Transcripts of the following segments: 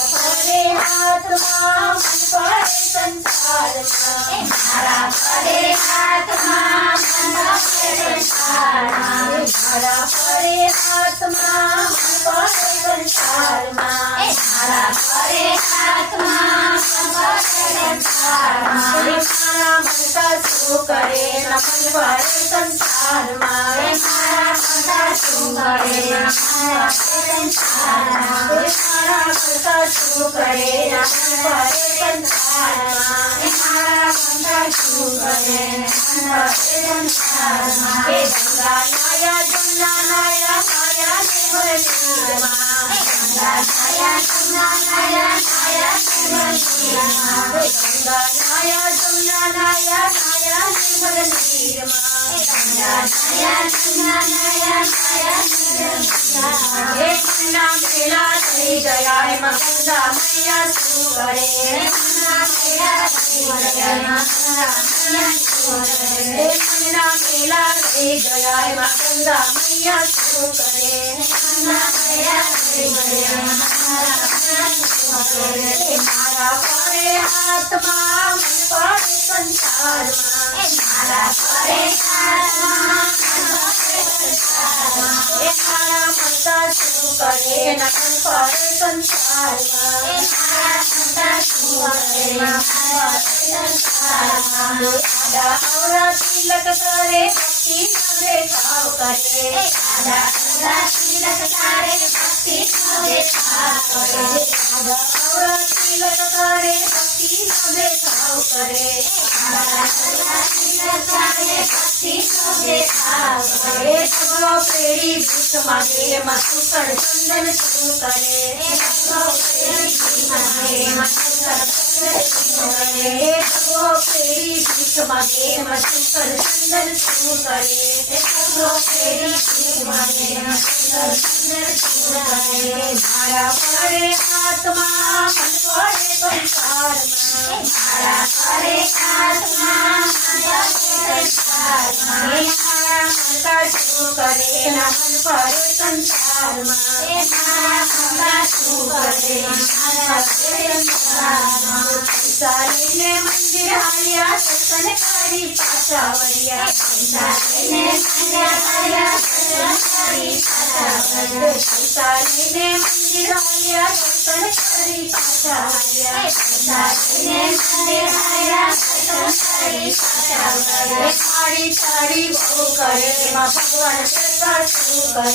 परे हाथમાં મન પડે સંસારમાં મારા પરે હાથમાં મન પડે સંસારમાં મારા પરે હાથમાં મન પડે સંસારમાં મારા પરે હાથમાં મન પડે સંસારમાં મારા મનતા શું કરે ન મન પડે સંસારમાં મારા મનતા શું કરે ન મન પડે સંસારમાં મારા મનતા શું કરે ન મન પડે સંસારમાં મારા મનતા શું કરે ન મન પડે સંસારમાં હે ગંગા નાયા જમના નાયા નાયા નિર્મલ નીરમાં ગંગા નાયા જમના નાયા નાયા નિર્મલ નીરમાં ગંગા નાયા જમના નાયા નાયા નિર્મલ નીરમાં ગંગા નાયા જમના નાયા નાયા નિર્મલ નીરમાં હે મનના મેલા થઈ ગયા એમાં ગંગા મૈયા શું કરે મનના મેલા થઈ ગયા એમાં ગંગા મૈયા શું કરે મનના મેલા થઈ ગયા એમાં ગંગા મૈયા શું કરે મનના મેલા થઈ ગયા એમાં ગંગા મૈયા શું કરે મારા પરે હાથમાં મન પડે સંસારમાં મારા પરે હાથમાં મન પડે સંસારમાં મારા મનતા શું કરે ન મન પડે સંસારમાં મારા મનતા શું કરે ન મન પડે સંસારમાં આડા અવળા તિલક કરે ભક્તિ ન દેખાવ કરે આડા અવળા તિલક કરે ભક્તિ ન દેખાવ કરે આડા અવળા તિલક કરે ભક્તિ ન દેખાવ કરે આડા અવળા તિલક કરે ભક્તિ ન દેખાવ કરે સગલો પેરી ભીખ માગે એમાં સુકળ ચંદન શું કરે સગલો પેરી ભીખ માગે એમાં સુકળ ચંદન શું કરે સગલો પેરી ભીખ માગે એમાં સુકળ ચંદન શું કરે સગલો પેરી ભીખ માગે એમાં સુકળ ચંદન શું કરે મારા પરે હાથમાં મન પડે સંસારમાં મારા પરે હાથમાં મન પડે સંસારમાં મારા મનતા શું કરે ના મન પડે સંસારમાં મારા મનતા શું કરે મારા પડે સંસારમાં પૈસા લઈને મંદિર હાલ્યા દર્શન કરી પાછા વળ્યા પૈસા લઈને મંદિર હાલ્યા દર્શન કરી પાછા વળ્યા પૈસા લઈને મંદિર હાલ્યા દર્શન કરી પાછા વળ્યા પૈસા લઈને મંદિર હાલ્યા દર્શન કરી પાછા વળ્યા સાડી સાડી બહુ કરે એમાં ભગવાન બેટા શું કરે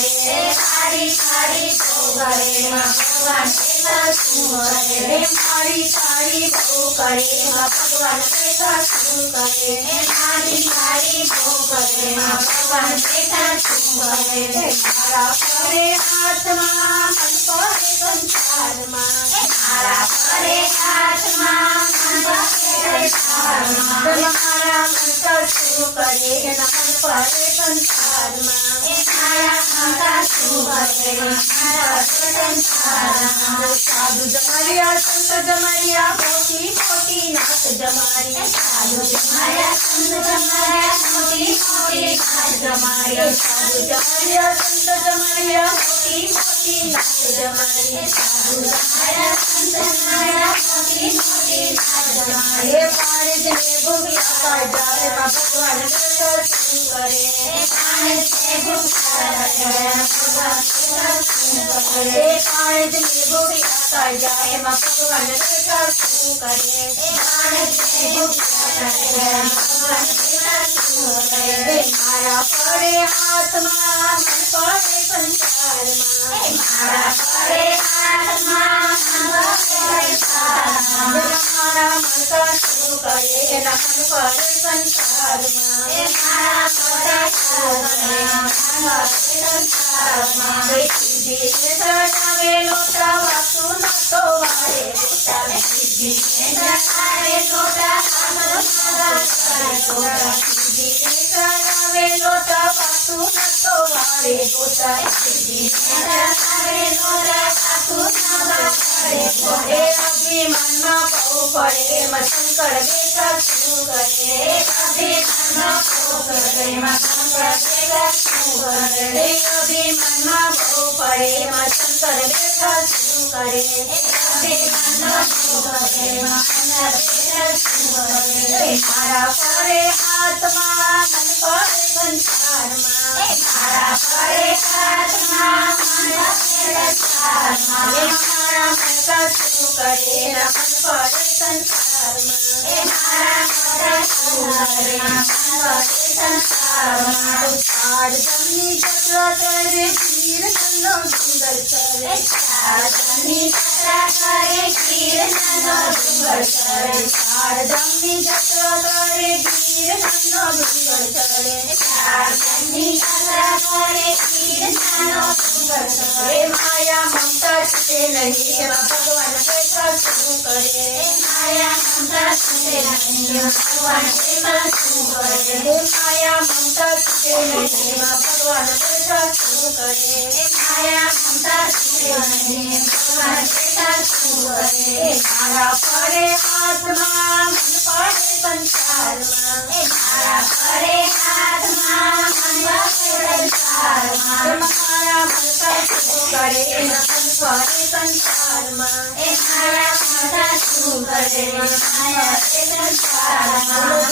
સાડી સાડી બહુ કરે એમાં ભગવાન બેટા શું કરે મારી સાડી બહુ કરે એમાં ભગવાન બેટા શું કરે મારી સાડી બહુ કરે એમાં ભગવાન બેટા શું કરે મારા પરે હાથમાં મન પડે સંસારમાં મારા પરે હાથમાં મન પડે સંસારમાં મારા મનતા શું કરે એના મન પડે સંસારમાં મારા મનતા શું કરે મારા સંસારમાં સાધુ જમારિયા સંત જમારિયા મોટી મોટી નાથ જમારી સાધુ જમારિયા સંત જમારિયા મોટી મોટી નાથ જમારી સાધુ જમારિયા સંત જમારિયા મોટી મોટી નાથ જમારી સાધુ જમારિયા સંત જમારિયા મોટી મોટી નાથ જમારી પાણી ને ભૂખ્યા કાઢ્યા એમાં ભગવાન બેટા શું કરે પાણી ને ભૂખ્યા કાઢ્યા ભગવાન બેટા શું કરે પાણી ને ભૂખ્યા કાઢ્યા એમાં ભગવાન બેટા શું કરે પાણી ને ભૂખ્યા કાઢ્યા ભગવાન બેટા શું કરે મારા પરે હાથમાં મન પડે સંસારમાં મારા પરે હાથમાં મન પડે સંસારમાં મારા મનતા શું કરે એના મન પડે સંસારમાં મારા મનતા શું કરે એના મન પડે સંસારમાં સિદ્ધિને ચડાવે લોટા વાસુ નતો વારે લોટા સિદ્ધિને ચડાવે લોટા વાસુ નતો વારે લોટા સિદ્ધિને ચડાવે લોટા વાસુ નતો વારે લોટા સિદ્ધિને ચડાવે લોટા વાસુ નતો વારે લોટે અભિમાનમાં બહુ પડે એમાં શંકર બેટા શું કરે અભિમાનમાં બહુ પડે એમાં શંકર બેટા શું કરે અભિમાનમાં બહુ પડે એમાં શંકર બેટા શું કરે મારા પરે હાથમાં મન પડે સંસારમાં મારા પરે હાથમાં મન પડે સંસારમાં મારા મન કશું કરે મન પડે સંસારમાં મારા મન શું કરે મન પડે સંસારમાં ચાર જમની જત્રા કરે કીર્તનનો ડુંગર ચરે ચાર જમની જત્રા કરે કીર્તનનો ડુંગર ચરે ચાર જમની જત્રા કરે કીર્તનનો ડુંગર ચરે ચાર જમની જત્રા કરે કીર્તનનો ડુંગર ચરે માયા મમતા છૂટે નહીં એમાં ભગવાન બેઠા શું કરે માયા મમતા છૂટે નહીં એમાં ભગવાન બેઠા શું કરે માયા મમતા છૂટે નહીં એમાં ભગવાન બેઠા શું કરે માયા મમતા છૂટે નહીં ભગવાન બેઠા શું કરે મારા પરે હાથમાં મન પડે સંસારમાં મારા પરે હાથમાં મન પડે સંસારમાં મારા મન કશું કરે મન પડે સંસારમાં મારા મન શું કરે મન પડે સંસારમાં